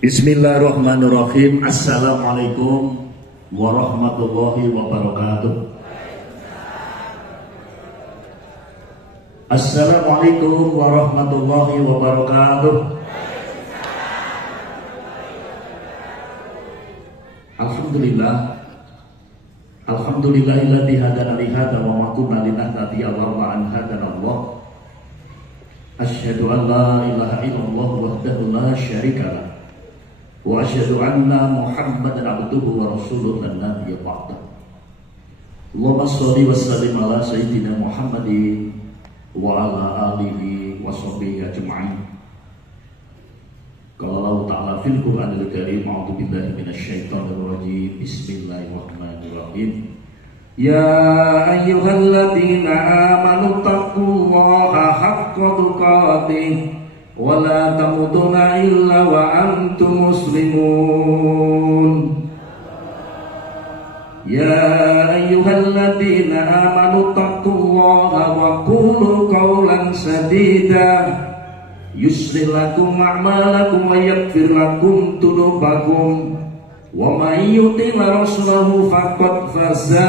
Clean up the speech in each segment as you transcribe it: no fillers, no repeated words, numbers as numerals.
Bismillahirrahmanirrahim. Assalamualaikum warahmatullahi wabarakatuh. Assalamualaikum warahmatullahi wabarakatuh. Alhamdulillah. Alhamdulillahilladzi hadana li hadza wa ma kunna linahtadiya laula an hadana Allah. Asyhadu an la ilaha illallah wahdahu la syarika lah. Wa asyhadu anna Muhammadan abduhu wa rasuluhu la nabiyya ba'dahu. Allahumma shalli wa sallim ala sayyidina Muhammadin wa ala alihi wa sahbihi ajma'in. Qala Allah ta'ala fil Qur'anil Karim, a'udzu billahi minasy syaithanir rajim. Bismillahirrahmanirrahim. Ya ayyuhalladzina amanu taqullaha haqqa tuqatih wa la tamutunna illa wa antum muslimun. Ya ayyuhalladzina amanu taqullaha wa qulu qawlan sadida yuslih lakum a'malakum wa yaghfir lakum dhunubakum wa may yuti' rasulahu faqad faza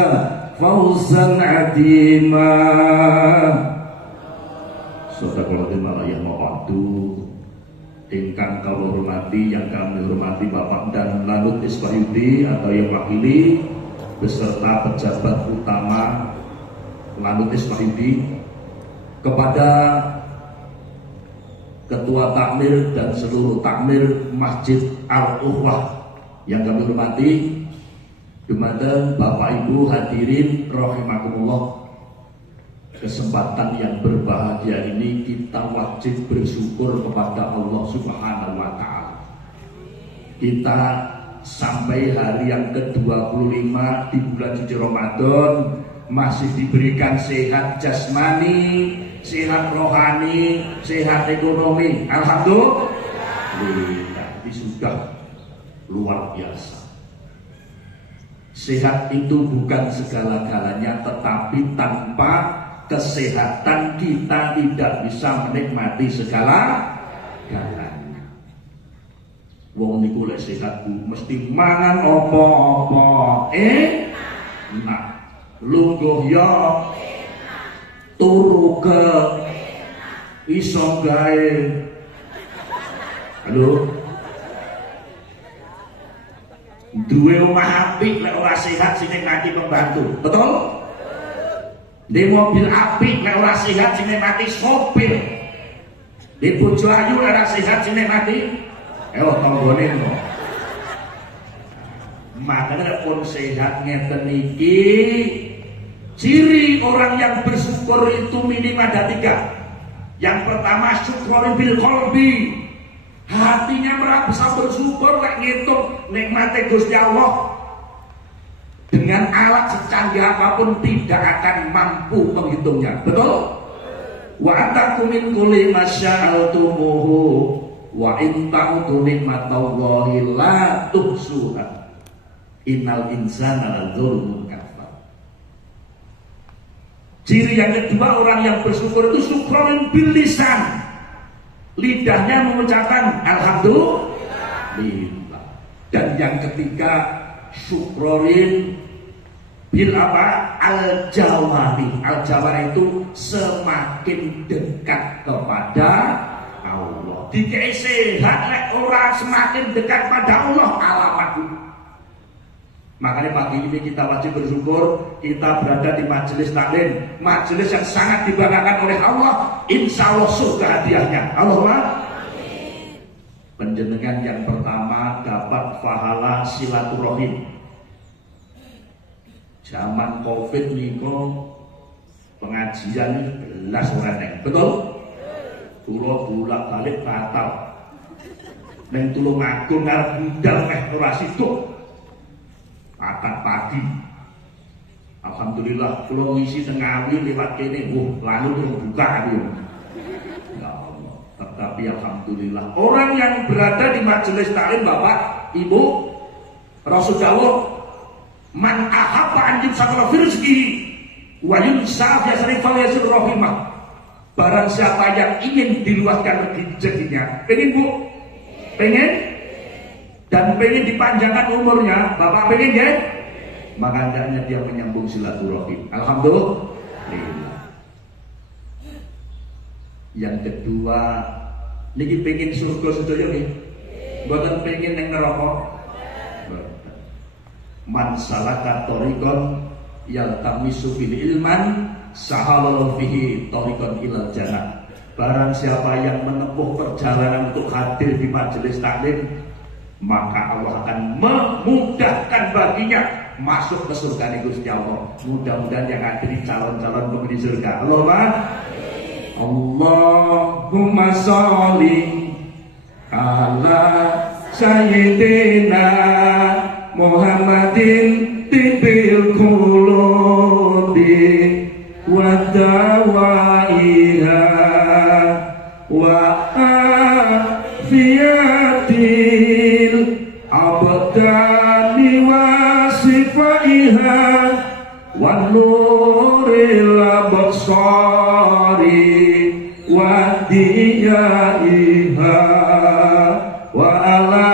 fawzan 'azima. Saudara yang waktu ingkang kami hormati, yang kami hormati Bapak dan Lanut Iswahyudi atau yang wakili beserta pejabat utama Lanut Iswahyudi, kepada Ketua Takmir dan seluruh Takmir Masjid Al-Ukhwah yang kami hormati, dumateng Bapak Ibu hadirin rahimakumullah. Kesempatan yang berbahagia ini kita wajib bersyukur kepada Allah Subhanahu wa Ta'ala. Kita sampai hari yang ke-25 di bulan suci Ramadan masih diberikan sehat jasmani, sehat rohani, sehat ekonomi. Alhamdulillah, ini sudah luar biasa. Sehat itu bukan segala-galanya, tetapi tanpa kesehatan kita tidak bisa menikmati segala-galanya. Wong niku lek sehat Bu mesti mangan apa-apa enak, lungguh ya turu ke iso gawe. Halo, duwe omah apik lek ora sehat sing nikmati pembantu, betul? Di mobil apik nek ora sehat sing mati sopir. Di bojo ayu ora sehat sing mati tanggane no. Makanya pun sehat ngeten iki, ciri orang yang bersyukur itu minimal ada 3. Yang pertama syukur bil qalbi. Hatinya merasa bersyukur lek ngitung nikmate Gusti Allah. Dengan alat secanggih apapun tidak akan mampu menghitungnya, betul? Wa ataku min kulli masya'altumuhu wa in ta'udu nikmatallahi la tuhsuha innal insana ladzulumun kafar. Ciri yang kedua orang yang bersyukur itu syukrun bil lisan. Lidahnya mengucapkan alhamdulillah. Dan yang ketiga syukrorin bil apa? Al-jawari. Al-jawari itu semakin dekat kepada Allah. Dikei sehat lek ora semakin dekat pada Allah, alamatku. Makanya pagi ini kita wajib bersyukur kita berada di majelis taklim, majelis yang sangat dibanggakan oleh Allah. Insya Allah surga hadiahnya. Allahumma penjenengan yang pertama dapat pahala silaturahim. Zaman Covid niko pengajian belas orang, betul? Tulo bulak balik batal. Neng Tulungagung ngarep budal meh ora situk. Akad pagi. Alhamdulillah kula ngisi tengawi lewat kene, lalu terus buka aku. Ya Allah. Tetapi alhamdulillah orang yang berada di majelis taklim Bapak, Ibu, Rasul dawuh, man ahabba an yusakra fi rizqihi wa yunsa fi sarifal yasir rahimah. Barang siapa yang ingin diluaskan rezekinya, pengen Bu? Pengen? dan pengen dipanjangkan umurnya, bapak pengen ya, maka hendaknya dia menyambung silaturahim. Alhamdulillah. Yang kedua, niki pengen surga sedaya nggih, mboten pengen ning neraka. Man salaka thoriqan yaltamisu fil ilman sahalallahu fihi thoriqan ilal jannah. Barang siapa yang menempuh perjalanan untuk hadir di majelis taklim, maka Allah akan memudahkan baginya masuk ke surga Gusti Allah. Mudah-mudahan yang hadir calon-calon penghuni surga. Allahumma sholli ala sayyidina Muhammadin tibil qulubi wa dawaiha wa afiyatil abdani wa sifaiha wa nuril absari wa diyaiha wa ala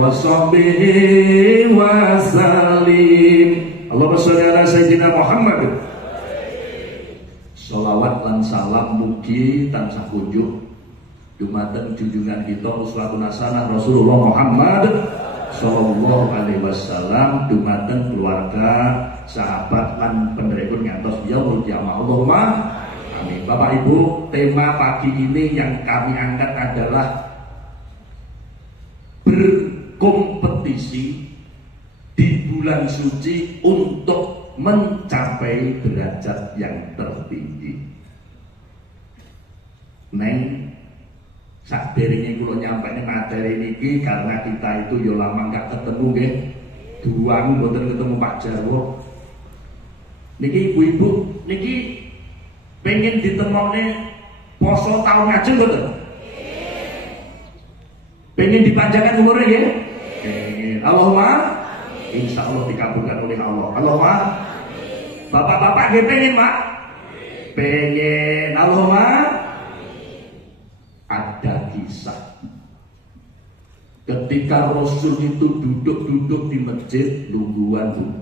washabihi wasallim. Allahumma sholli ala sayyidina Muhammad. Sholawat lan salam mugi tansah kunjuk dumateng junjungan kita uswatun hasanah Rasulullah Muhammad sallallahu alaihi wasallam, dumateng keluarga, sahabat lan pendherek ngantos yaumul kiamah. Allahumma amin. Bapak Ibu, tema pagi ini yang kami angkat adalah berkompetisi di bulan suci untuk mencapai derajat yang tertinggi. Neng sakderenge kula nyampaikan materi niki karena kita itu yo lama gak ketemu nggih. Duang mboten ketemu Pak Jarwo. Niki ibu-ibu niki pengen ditemokne poso tahun ngajeng mboten? Pengen dipanjangkan umurnya ya? Pengen. Allahumma insya Allah dikabulkan oleh Allah. Allahumma bapak-bapak dia pengen Pak? Pengen. Allahumma ada kisah ketika Rasul itu duduk-duduk di masjid nungguan tuh.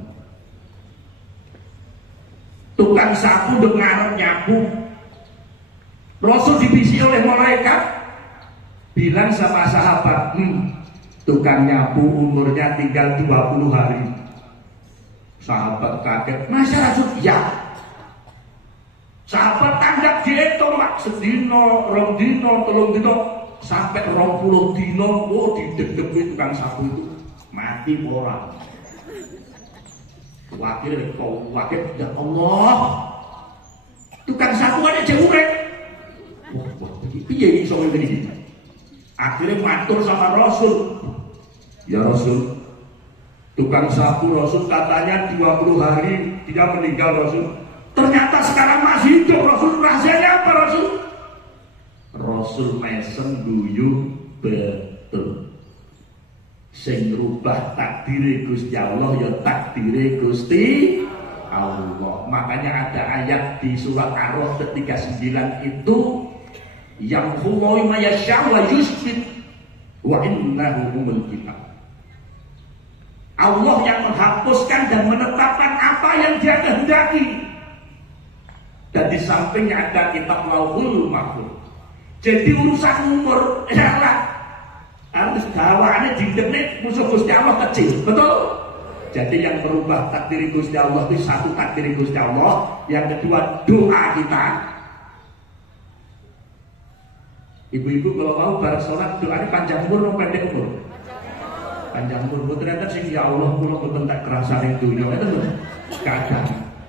Tukang sapu dengar nyapu. Rasul dibisi oleh malaikat, bilang sama sahabat, tukang nyapu umurnya tinggal 20 hari. Sahabat kaget, masa Rasul? Ya. Sahabat tanggap dihitung Pak, sedino, rong dino, telung dino, sampai 20 dino, oh didegemi tukang sapu itu mati orang. Wakil ya Allah, tukang sapu ada jauret. Wah, piye iso ngene. Akhirnya matur sama Rasul, ya Rasul, tukang sapu Rasul katanya 20 hari dia meninggal Rasul. Ternyata sekarang masih hidup Rasul. Rahasianya apa Rasul? Rasul mesen guyu betul. Sing rubah takdire Gusti Allah ya takdire Gusti Allah. Makanya ada ayat di surat Ar-Ra'd 39 itu, yang huwa ma yasha wa yusbit wa innahu humul kitab. Allah yang menghapuskan dan menetapkan apa yang Dia kehendaki. Dan di sampingnya ada kitab Lauhul Mahfuz. Jadi urusan umur lah harus gawane didekne musuh Gusti Allah kecil, betul? Jadi yang merubah takdir Gusti Allah itu satu takdir Gusti Allah, yang kedua doa kita. Ibu-ibu kalau mau bareng sholat doanya panjang umur atau pendek umur? Panjang umur. Ternyata sih ya Allah kula mboten tak kerasa ning dunya itu kadang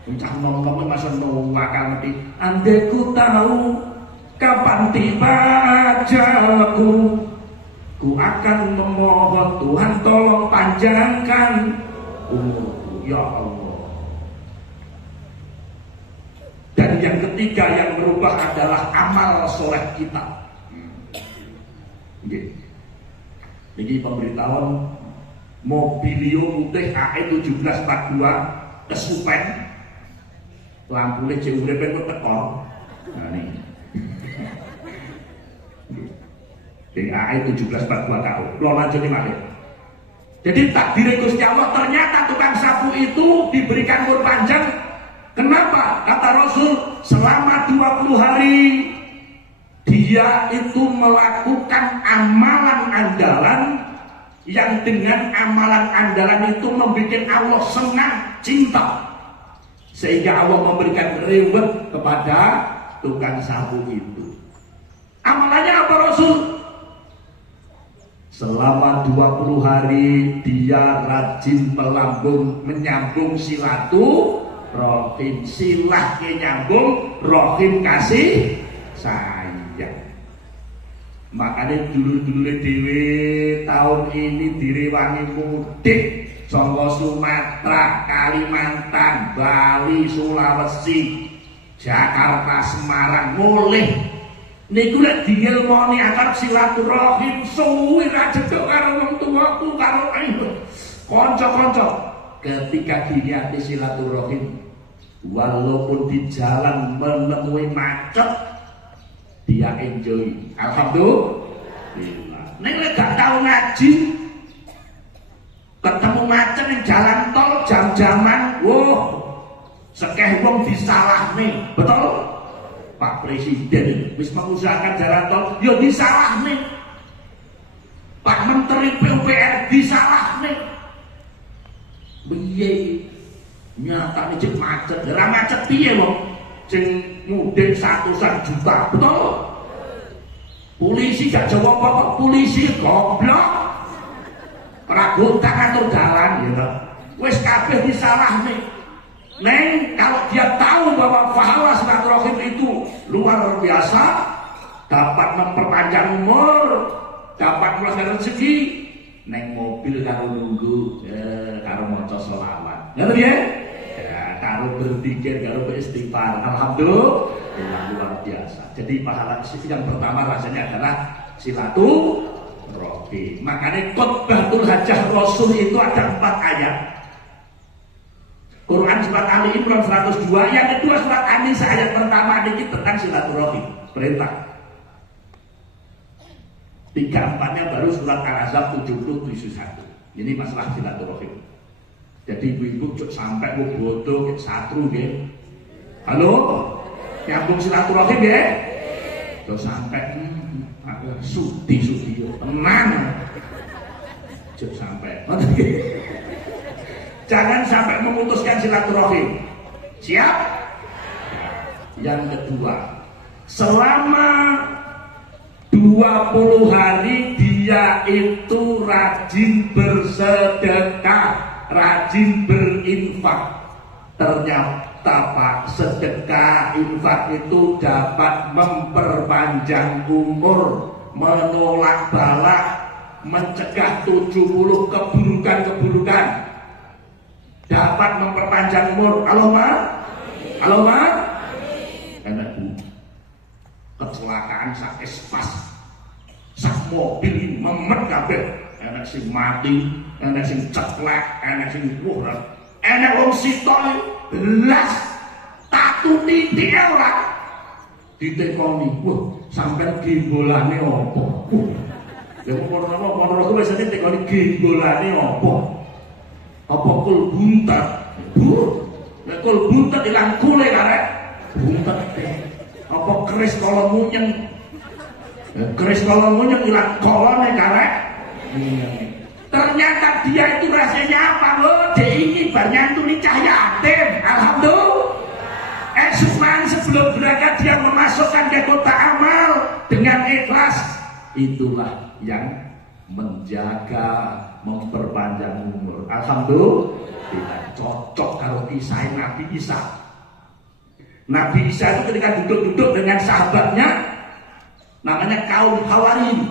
encah nom-nom masa akal mati. Andai ku tahu kapan tiba ajalku, ku akan memohon Tuhan tolong panjangkan umurku ya Allah. Dan yang ketiga yang berubah adalah amal soleh kita. Ini pemberitahuan Mobilio putih AE 1742 kesupen lampu cek urepe kok tekor. Nah ini DAE 1742 tahun. Lo lanjut nih malih. Jadi takdir Gusti Allah, ternyata tukang sapu itu diberikan umur panjang. Kenapa? Kata Rasul, selama 20 hari dia itu melakukan amalan andalan yang dengan amalan andalan itu membuat Allah senang, cinta, sehingga Allah memberikan reward kepada tukang sapu itu. Amalannya apa Rasul? Selama 20 hari dia rajin menyambung silaturahim. Silah nyambung, rahim kasih sayang. Makanya dulu-dulu dewe tahun ini direwangi mudik saka Sumatera, Kalimantan, Bali, Sulawesi, Jakarta, Semarang mulih niku lek diilmoni akar silaturahim suwi ra cedhek karo wong tuaku karo kanca-kanca. Ketika diniati silaturahim, walaupun di jalan menemui macet, dia enjoy. Alhamdulillah. Nek lek gak tau ngaji, ketemu macet ning jalan tol jam-jaman, wah, sekeh wong disalahne. Betul? Pak Presiden wis mengusahakan jalan tol, ya disalahne. Pak Menteri PUPR disalahne. Piye nyatane cek macet, ora macet piye wong sing mudik 100-an juta, betul? Polisi gak jawab apa-apa, polisi goblok. Ora gontak atur dalan ya. Wis kabeh disalahne. Neng, kalau dia tahu bahwa pahala silaturahim itu luar biasa, dapat memperpanjang umur, dapat melakukan rezeki, neng mobil karo nunggu, karo maca selawat, ngerti ya? Karo berzikir, karo beristighfar, alhamdulillah luar biasa. Jadi pahala yang pertama rasanya adalah silaturahim. Makanya khutbatul hajah Rasul itu ada 4 ayat. Quran surat Ali Imran 102, yang kedua surat An-Nisa ayat pertama ini tentang silaturahim, perintah. 3-4-nya baru surat Al-Ahzab 77:1. Ini masalah silaturahim. Jadi ibu-ibu cuk sampai mau bodoh satru nggih. Halo? Nyambung silaturahim nggih? Cuk sampai sudi tenang. Cuk sampai. Jangan sampai memutuskan silaturahim. Siap? Yang kedua, selama 20 hari dia itu rajin bersedekah, rajin berinfak. Ternyata Pak, sedekah infak itu dapat memperpanjang umur, menolak bala, mencegah 70 keburukan-keburukan, dapat memperpanjang umur. Halo Ma? Halo Ma? Enak Bu, kecelakaan sak espas, sak mobil ini memet kabeh. Enak sing mati, enak sing ceklek, enak sing murah, enak wong sitok belas tatu titik ora ditekoni. Wah, sampean gimbolane opo? Lha mono biasane tekoni gimbolane opo? Apa kul buntat? Nek kul buntat ilang kule karek buntat. Apa keris kalau munyeng? Keris kalau munyeng ilang kolone karek. Ternyata dia itu rasanya apa? Oh, dia ingin bernyantuni cahaya yatim. Alhamdulillah. Sebelum berangkat dia memasukkan ke kotak amal dengan ikhlas. Itulah yang menjaga, memperpanjang umur. Alhamdulillah. Cocok kalau kisah Nabi Isa. Nabi Isa itu ketika duduk-duduk dengan sahabatnya, namanya kaum Hawarin,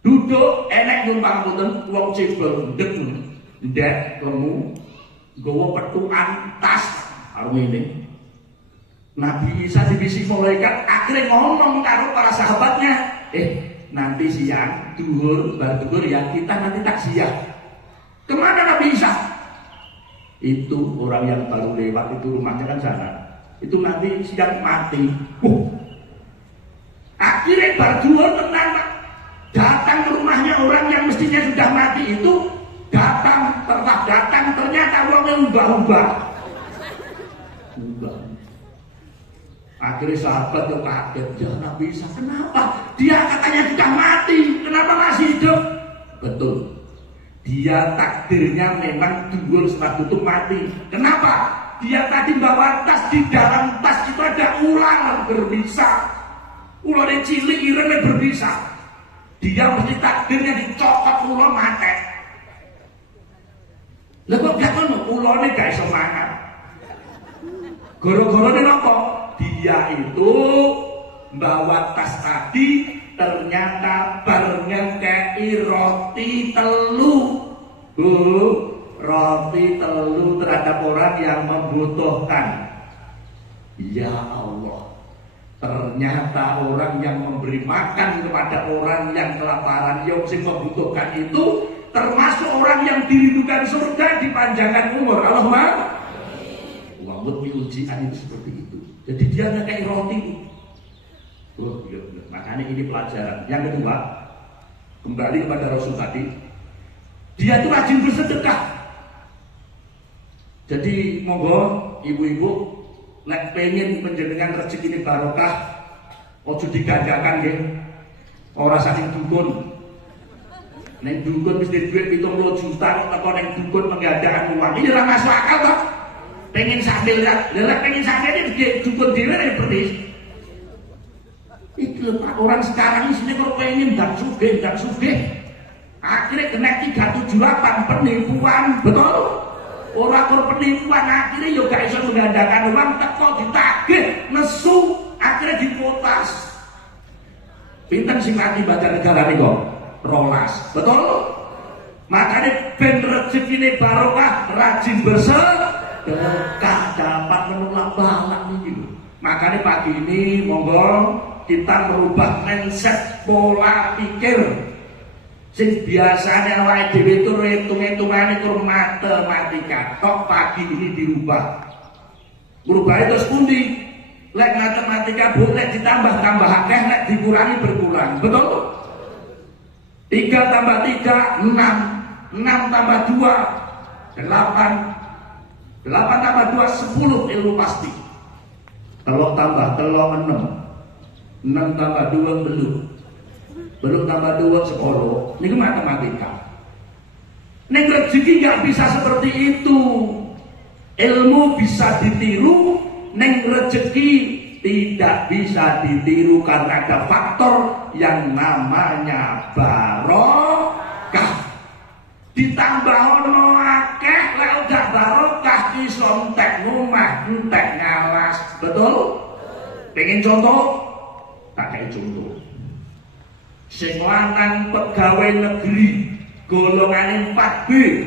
duduk enek numpang mboten wong cebol ndek lemu nggawa petukan tas karo ngene. Nabi Isa dibisi malaikat akhirnya ngomong karo para sahabatnya, nanti siang duhur ya kita nanti takziah. Kemana Nabi Isa? Itu orang yang baru lewat, itu rumahnya kan sana. Itu nanti siang mati. Akhirnya bar duhur tenang rubah-rubah. Enggak. Akhirnya sahabat tuh kaget, ya nggak bisa. Kenapa? Dia katanya sudah mati, kenapa masih hidup? Betul. Dia takdirnya memang dulu setelah tutup mati. Kenapa? Dia tadi bawa tas, di dalam tas itu ada ular berbisa. Ular yang cilik ireng berbisa. Dia mesti takdirnya dicokot ular mati. Lah kok gak ngono? Ulane gak iso mangan. Goro-gorone napa? Dia itu bawa tas tadi ternyata ngekei roti telu. Roti telu terhadap orang yang membutuhkan. Ya Allah, ternyata orang yang memberi makan kepada orang yang kelaparan, yang membutuhkan itu termasuk orang yang dirindukan surga, dipanjangkan umur. Allahumma. Wabut ujian itu seperti itu. Jadi dia ngekei roti. Oh, iya. Makanya ini pelajaran. Yang kedua, kembali kepada Rasul tadi, dia itu rajin bersedekah. Jadi monggo ibu-ibu, nek pengen penjenengan rezeki ini barokah, ojo diganjakan nggih. Ora saking dukun. Nek dukun mesti duit 70 juta atau nek dukun menggandakan uang. Ini ora masuk akal toh. Pengen sambil lihat, pengen sambil ini dukun dhewe nek persis. Itu orang sekarang ini kalau pengen ndak sugih. Akhirnya kena 378 penipuan, betul? Orang kalau penipuan akhirnya juga gak bisa menggandakan uang, teko ditagih, nesu, akhirnya dipotas. Pinten sing mati baca negara nih kok? Rolas, betul? Makanya ben rezekine barokah, rajin bersedekah, dapat menolak balak nih. Makanya pagi ini monggo kita merubah mindset pola pikir. Sing biasanya awake dhewe itu hitung-hitungan itu matematika. Tok pagi ini dirubah. Merubah itu pundi? Lek matematika boleh ditambah akeh, lek dikurangi berkurang. Betul? 3 tambah 3 6. 6 tambah 2 8. 8 tambah 2 10 ilmu pasti. Telok tambah telok 6. 6 tambah 2 belum tambah 2 10. Ini matematika. Neng rezeki gak bisa seperti itu. Ilmu bisa ditiru, neng rezeki tidak bisa ditiru karena ada faktor yang namanya barokah. Ditambah ono akeh, lek udah barokah iso entek omah, entek ngalas. Betul? Pengen contoh? Tak kayak contoh. Sing lanang pegawai negeri golongan 4B,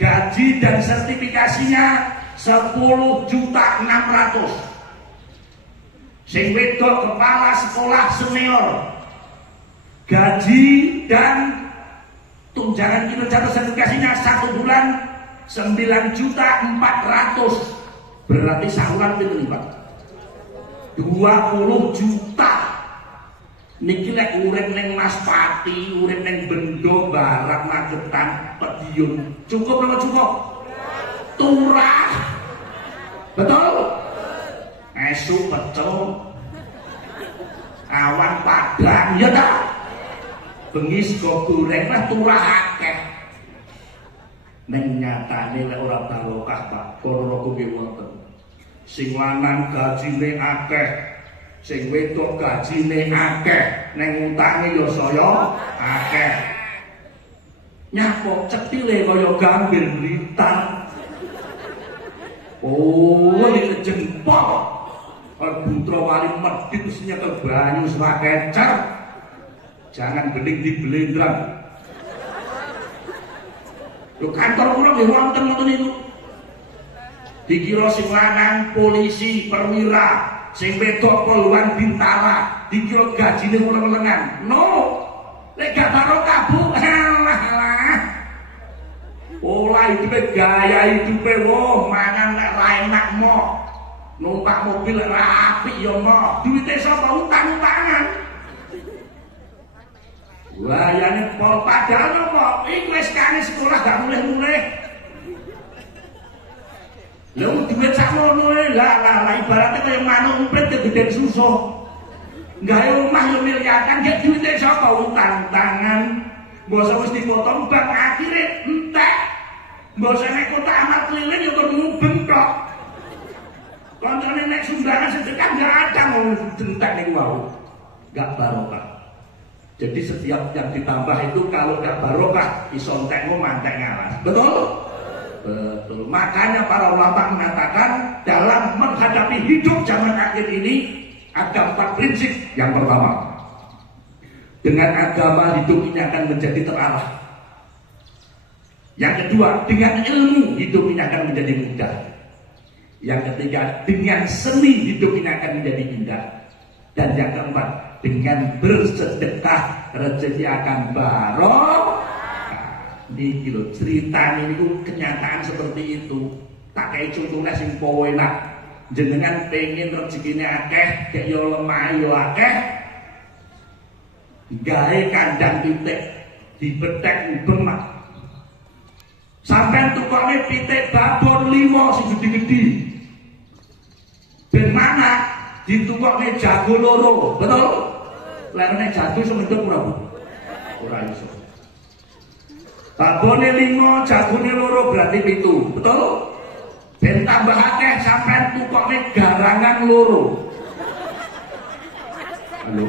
gaji dan sertifikasinya 10.600.000. Sing wedok kepala sekolah senior, gaji dan tunjangan kinerja sertifikasinya 1 bulan 9.400.000. Berarti sahuran pinten Pak? 20 juta. Niki lek urip ning Maspati, urip ning Bendo, Barat, Magetan, Pediun, cukup apa cukup? Turah. Betul? Esu pecel. Awan padang, ya tak? Bengi sego goreng lah turah akeh. Ning nyatane lek ora barokah, Pak, kono kuwi wonten. Sing lanang gajine akeh, sing wedok gajine akeh, neng utange ya saya akeh. Nyapok cetile kaya gambir blitar. Oh, iki jempol. Butra wali medhit terus nyekel banyu swakecer. Jangan bening di blendrang. Lho kantor kula nggih wonten ngoten niku. Dikira sing lanang polisi, perwira, sing wedok poluan bintara, dikira gajine uleng-ulengan. No, lek gak barokah Bu, alah. Pola hidupe, gaya hidupe, woh, mangan nek ra enak mo. Numpak mobil ra apik ya mo. Duwite sapa utang-utangan. Wayane pol padahal apa? Iki wis kane sekolah gak mulih-mulih. Lha duwe sak ngono lah ibaratnya kaya manuk emprit gedhen susu. Gawe omah yo miliaran gek duwite saka utang tangan. Mbok wis dipotong bang akhire entek. Mbok nek kota amat keliling yo tur mubeng tok. Koncone nek sumbangan sedekah enggak ada mau entek niku wau. Enggak barokah. Jadi setiap yang ditambah itu kalau enggak barokah iso entekmu mantek ngalas. Betul? Betul. Makanya para ulama mengatakan dalam menghadapi hidup zaman akhir ini ada 4 prinsip. Yang pertama, dengan agama hidup ini akan menjadi terarah. Yang kedua, dengan ilmu hidup ini akan menjadi mudah. Yang ketiga, dengan seni hidup ini akan menjadi indah. Dan yang keempat, dengan bersedekah rezeki akan barokah. Niki lho cerita niku kenyataan seperti itu. Tak kayak contohnya sing enak. Jenengan pengen rezekine akeh, kek yo lemah yo akeh. Gawe kandang pitik dibetek ubeng mak. Sampai tukone pitik babon 5 sing gede-gede. Ben mana ditukokne jago loro, betul? Lerene jago iso mendut ora, Bu? Ora iso. Babone 5, jagone loro berarti 7, betul? Ben tambah akeh sampai tukokne garangan loro. Halo.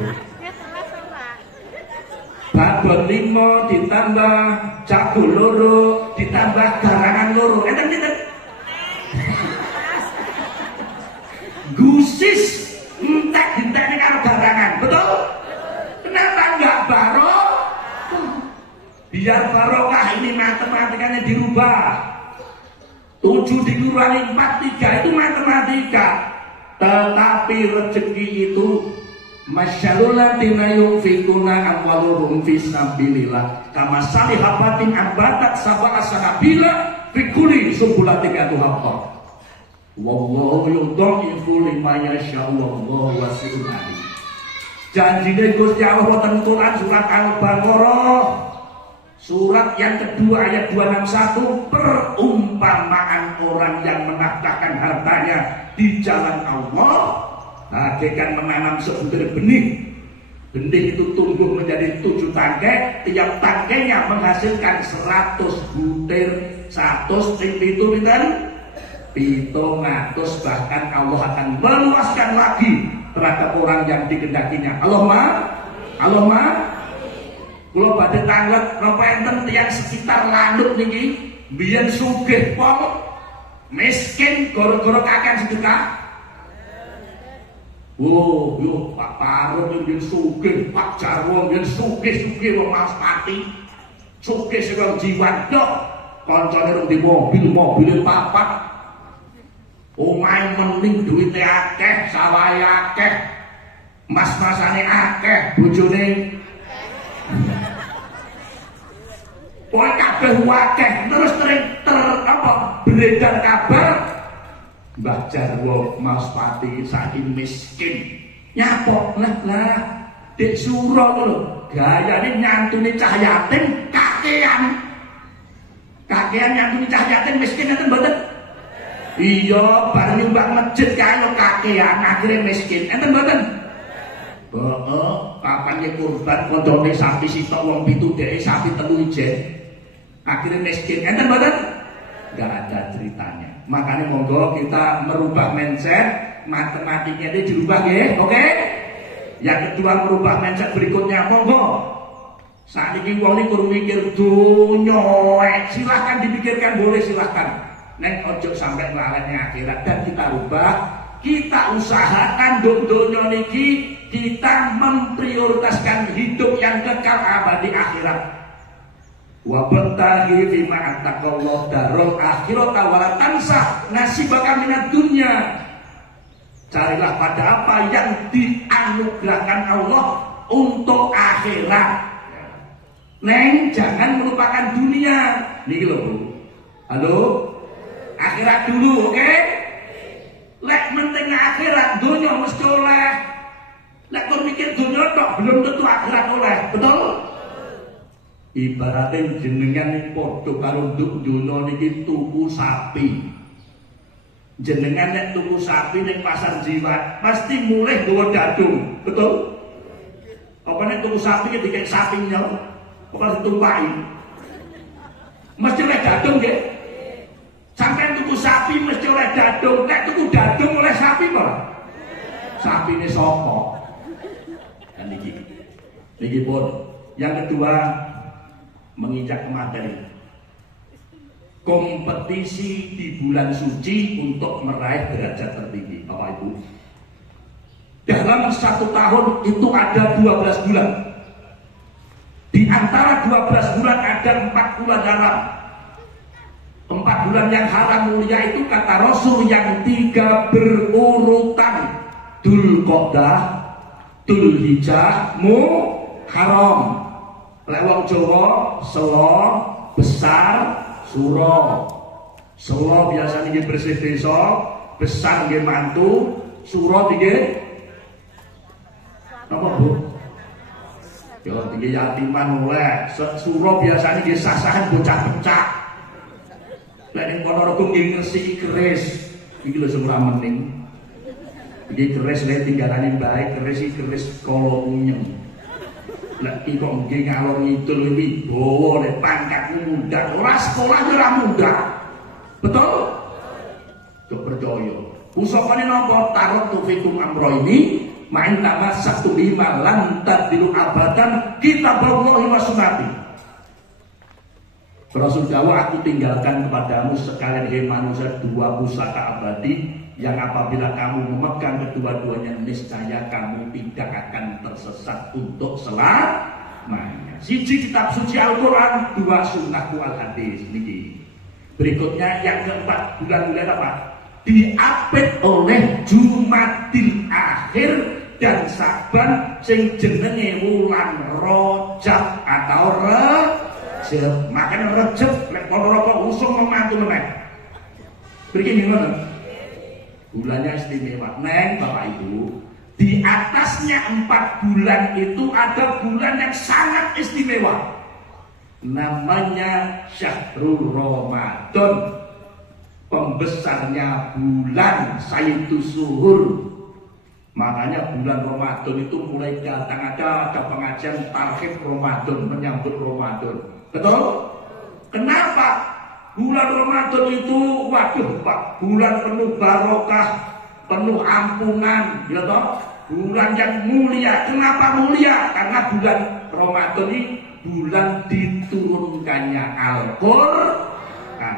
Babon 5 ditambah jago loro ditambah garangan loro. Enten. Gusis entek ditekne karo garangan, betul? Kenapa enggak barokah? Biar barokah ini matematikanya dirubah. 7 dikurangi 4, 3 itu matematika. Tetapi rezeki itu masyaalulatina yunfikuna amwaluhum fisabilillah kama salihabatin ambatat sab'a sanabila fi kulli subulatin atuhabba. Wallahu yudhifu liman yasha wallahu wasi'un alim. Janjine Gusti Allah wonten Quran surat Al-Baqarah surat yang kedua ayat 261, perumpamaan orang yang menafkahkan hartanya di jalan Allah bagaikan menanam sebutir benih. Benih itu tumbuh menjadi 7 tangkai, tiap tangkainya menghasilkan 100 butir, 100 itu pinten? 700. Bahkan Allah akan meluaskan lagi terhadap orang yang dikehendakinya. Allahumma kula badhe tanglet napa enten tiyang sekitar Landuk niki biyen sugih pol miskin gara-gara kakean sedekah. Oh, yo Pak Parut biyen sugih, Pak Jarwo biyen sugih-sugih wong Mas Pati. Sugih sekang jiwa dok. Kancane rung di mobil-mobile papat. Omahe mending duwite akeh, sawahe akeh. Mas-masane akeh, bojone pokoke kabeh akeh. Terus beredar kabar Mbah Jarwo Mas Pati saiki miskin. Nyapok lah Dik Suro lho, gayane nyantuni cah yatim kakean. Kakean nyantuni cah yatim miskin enten mboten? Iya, bareng nyumbang masjid kaya kakean akhire miskin. Enten mboten? Heeh, kapan ye kurban koncone sapi sitok wong 7 dhek sapi 3 ijen. Akhire miskin. Enten mboten? Enggak ada ceritanya. Makanya monggo kita merubah mindset, matematiknya ini dirubah ya, oke? Yang kedua merubah mindset berikutnya, monggo. Saat ini wong ini kurang mikir dunya, silahkan dipikirkan, boleh silahkan. Neng ojo sampai melalainya akhirat dan kita rubah, kita usahakan dunya niki kita memprioritaskan hidup yang kekal abadi akhirat. Wa battaghi fima attaqallahu darul akhirata wala tansah nasibaka minad dunya. Carilah pada apa yang dianugerahkan Allah untuk akhirat. Neng jangan melupakan dunia. Niki lho, Bu. Halo? Akhirat dulu, oke? Lek menting akhirat, dunia mesti oleh. Lek kau mikir dunia tok belum tentu akhirat oleh, betul? Ibaratnya jenengan ini podo karo nduk dunia niki tuku sapi. Jenengan nek tuku sapi ning pasar jiwa pasti mulai gawa dadung, betul? Apa nek tuku sapi ketika sapi nyel, apa ditumpahi? Mesti oleh dadung nggih. Sampai tuku sapi mesti oleh dadung, nek tuku dadung oleh sapi kok. Sapine sapa? Kan iki. Niki pun. Yang kedua, menginjak ke materi. Kompetisi di bulan suci untuk meraih derajat tertinggi, Bapak Ibu. Dalam 1 tahun itu ada 12 bulan. Di antara 12 bulan ada 4 bulan haram. 4 bulan yang haram mulia itu kata Rasul yang 3 berurutan. Dzulqa'dah, Dzulhijjah, Muharram. Lewang Jawa, Selo, Besar, Suro. Selo biasanya nggih bersih desa, Besar nggih mantu, Suro nggih apa Bu? Ya nggih yatiman oleh. Suro biasanya nggih sasahan bocah-bocah. Lek ning Ponorogo nggih ngresiki keris. Iki lho sing ora mening. Iki keris lek tinggalane bae, keris iki keris kala unyeng. Lek iki kok nggih ngalor ngidul iki bawa nek pangkatmu muda, ora sekolah ora muda. Betul? Kok percaya. Usapane napa tarot fikum amro ini main nama satu lima lantar dilu abadan kita bawa wa sunnati. Rasul Jawa, aku tinggalkan kepadamu sekalian hai manusia 2 pusaka abadi yang apabila kamu memegang kedua-duanya niscaya kamu tidak akan tersesat untuk selamanya. Siji kitab suci Al-Quran, 2 sunnahku al-hadis. Niki. Berikutnya yang keempat, bulan-bulan apa? Diapit oleh Jumadil Akhir dan Saban sing jenenge wulan Rajab atau Rajab. Makanya Rajab lek Ponorogo usung memantu meneh. Mriki ngono. Bulannya istimewa. Neng Bapak Ibu, di atasnya 4 bulan itu ada bulan yang sangat istimewa. Namanya Syahrul Ramadan. Pembesarnya bulan Sayyidus Suhur. Makanya bulan Ramadan itu mulai datang ada pengajian tarhib Ramadan, menyambut Ramadan. Betul? Kenapa? Bulan Ramadan itu waduh Pak, bulan penuh barokah, penuh ampunan, ya toh? Bulan yang mulia. Kenapa mulia? Karena bulan Ramadan ini bulan diturunkannya Al-Qur'an.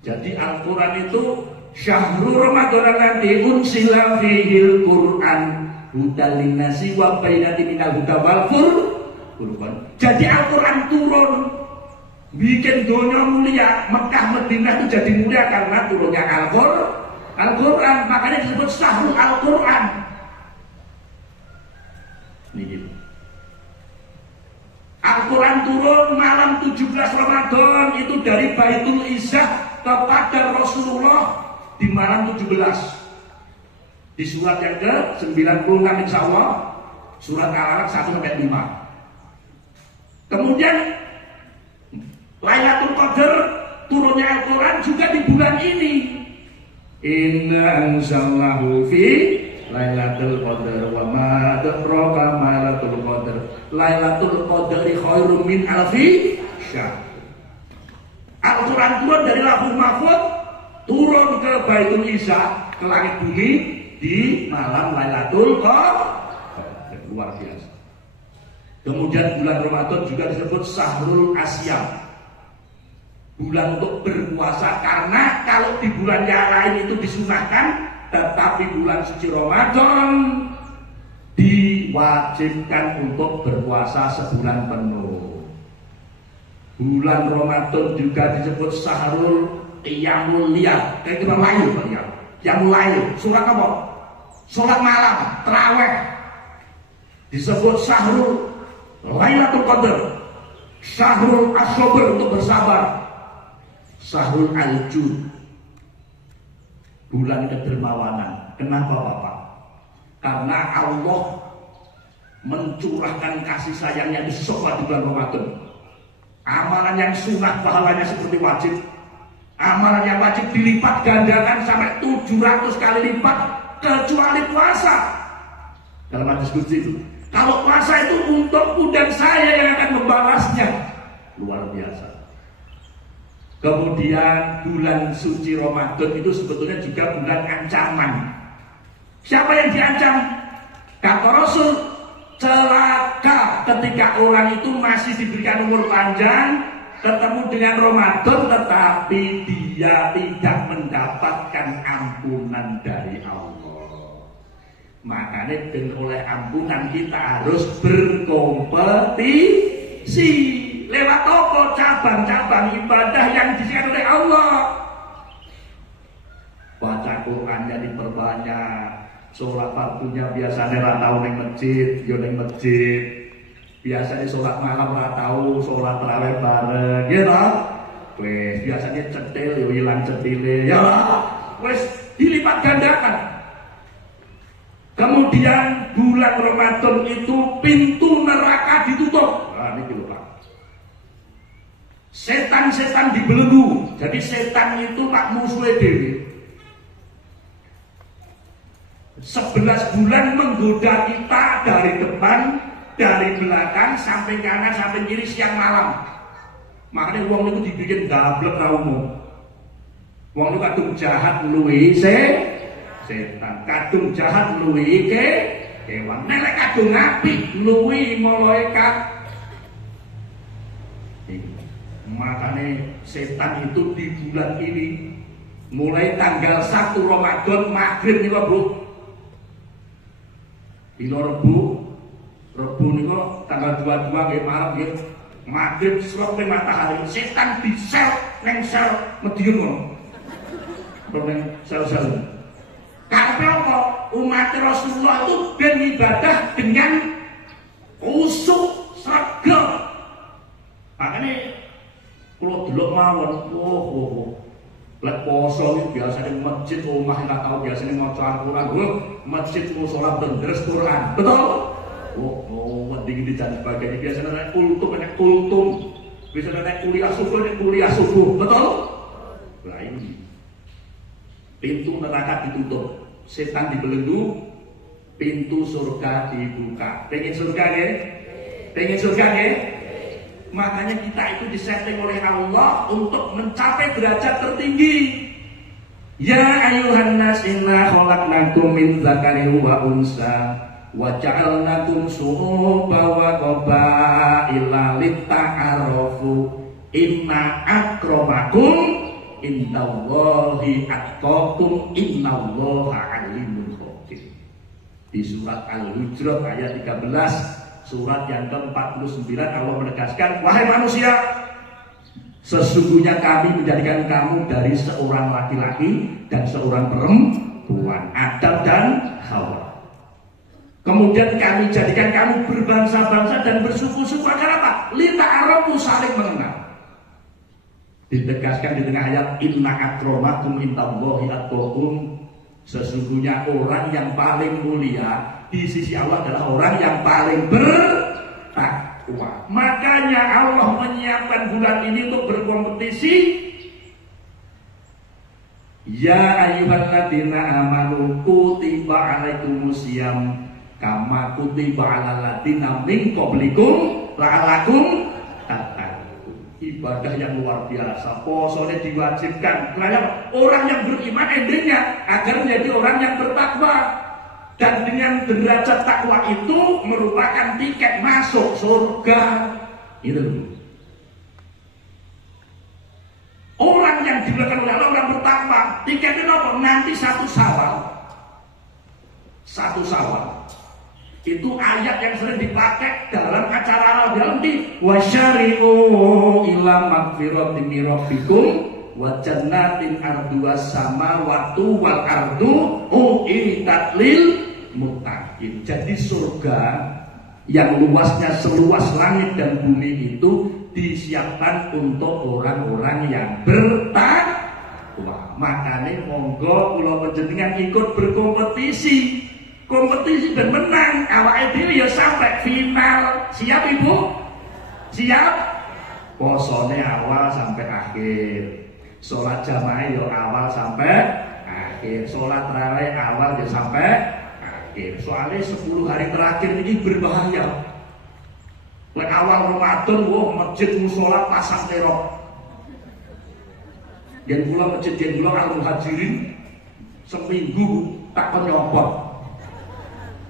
Jadi Al-Qur'an itu Syahrul Ramadan alladzi unsila fihil Qur'an hudal linnasi wa bayyinatin minal huda wal furqan. Jadi Al-Qur'an turun bikin dunia mulia. Mekah Madinah itu jadi mulia karena turunnya Al-Qur'an. Makanya disebut Syahrul Al-Qur'an. Ini Al-Qur'an turun malam 17 Ramadan itu dari Baitul Izzah kepada Rasulullah di malam 17. Di surat yang ke-96 insyaallah, surat Al-Alaq 1-5. Kemudian Lailatul Qadar turunnya Al-Quran juga di bulan ini. Inna anzalnahu fi Lailatul Qadar wa ma adraka ma Lailatul Qadar. Lailatul Qadri khairum min alfi syahr. Al-Quran turun dari Lauhul Mahfuz turun ke Baitul Izzah, ke langit bumi di malam Lailatul Qadar. Luar biasa. Kemudian bulan Ramadan juga disebut Syahrul Asyam, bulan untuk berpuasa. Karena kalau di bulan yang lain itu disunahkan, tetapi bulan suci Ramadan diwajibkan untuk berpuasa sebulan penuh. Bulan Ramadan juga disebut Syahrul Qiyamul Lail. Kayak kita lain ya. Qiyamul Lail. Surat apa? Salat malam, tarawih. Disebut Syahrul Lailatul Qadar, Syahrul As-Sabr untuk bersabar, Syahrul Al-Jud, bulan kedermawanan. Kenapa Bapak? Karena Allah mencurahkan kasih sayangnya di semua di bulan Ramadan. Amalan yang sunnah pahalanya seperti wajib, Amalan yang wajib dilipat gandakan sampai 700 kali lipat kecuali puasa. Dalam hadis qudsi itu. Kalau puasa itu untukku dan saya yang akan membalasnya. Luar biasa. Kemudian bulan suci Ramadan itu sebetulnya juga bulan ancaman. Siapa yang diancam? Kata Rasul, celaka ketika orang itu masih diberikan umur panjang, ketemu dengan Ramadan tetapi dia tidak mendapatkan ampunan dari Allah. Makanya dengan oleh ampunan kita harus berkompetisi. Lewat apa? Cabang-cabang ibadah yang disediakan oleh Allah. Baca Qurannya diperbanyak. Sholat fardunya biasanya ra tau ning masjid, yo ning masjid. Biasanya sholat malam ra tau, sholat tarawih bareng, gitu. Wes biasanya cetil yo hilang cetile, ya. Wes dilipat gandakan. Kemudian bulan Ramadan itu pintu neraka ditutup. Nah, ini lho, Pak. Setan-setan dibelenggu. Jadi setan itu Pak musuhnya dewi. 11 bulan menggoda kita dari depan, dari belakang, sampai kanan, sampai kiri, siang malam. Makanya uang itu dibikin gablek ra umum. Wong itu kadung jahat luwi setan, kadung jahat luwi kewan. Nek kadung apik luwi malaikat. Makanya setan itu di bulan ini mulai tanggal 1 Ramadan maghrib nih kok bro. Dino Rebu nih kok tanggal 22 nggih malam nggih maghrib sampai matahari setan di sel neng sel Madiun ngono. Neng sel-sel. Karena apa? Umat Rasulullah itu ben ibadah dengan khusyuk sregep. Makanya kalau delok mawon, lek poso iki biasane masjid omah enggak tahu biasane maca Al-Qur'an, masjid mau salat beneres Quran. Betul? Mending di dan sebagainya biasanya nek kultum, biasanya nek kuliah subuh, betul? Nah ini pintu neraka ditutup, setan dibelenggu, pintu surga dibuka. Pengen surga nggih? Pengen surga nggih? Makanya kita itu disetting oleh Allah untuk mencapai derajat tertinggi. Ya ayuhan nas inna khalaqnakum min dzakarin wa unsa wa ja'alnakum syu'uban wa qabaila lita'arafu inna akramakum indallahi atqakum innallaha alimun khabir. Di surat Al-Hujurat ayat 13, surat yang ke-49 Allah menegaskan, wahai manusia, sesungguhnya kami menjadikan kamu dari seorang laki-laki dan seorang perempuan, Adam dan Hawa. Kemudian kami jadikan kamu berbangsa-bangsa dan bersuku-suku agar apa? Lita'arafu, saling mengenal. Ditegaskan di tengah ayat, inna akramakum indallahi atqakum, sesungguhnya orang yang paling mulia di sisi Allah adalah orang yang paling bertakwa. Makanya Allah menyiapkan bulan ini untuk berkompetisi. Ya ayyuhalladzina amanu kutiba alaikumusiyam kama kutiba alal ladzina min qablikum la'allakum tattaqun. Ibadah yang luar biasa. Posone diwajibkan. Kenapa? Orang yang beriman endingnya agar menjadi orang yang bertakwa. Dan dengan derajat takwa itu merupakan tiket masuk surga. Itu. Orang yang diberikan oleh Allah orang bertakwa, tiketnya apa? Nanti 1 Syawal. 1 Syawal. Itu ayat yang sering dipakai dalam acara dalam di wasyari'u ila magfiratin min rabbikum wa jannatin arduwas samawati wal ardu uiddat lil muttaqin. Jadi surga yang luasnya seluas langit dan bumi itu disiapkan untuk orang-orang yang bertakwa. Makanya monggo kula panjenengan ikut berkompetisi. Kompetisi dan menang, awake dhewe ya sampai final. Siap Ibu? Siap? Posone awal sampai akhir. Sholat jamaah yo awal sampai akhir, sholat tarawih awal ya sampai akhir. Soalnya 10 hari terakhir ini berbahaya. Lek awal Ramadan, masjid musola pasang terok. Dan pula masjid dan pula al-muhajirin seminggu tak penyopot.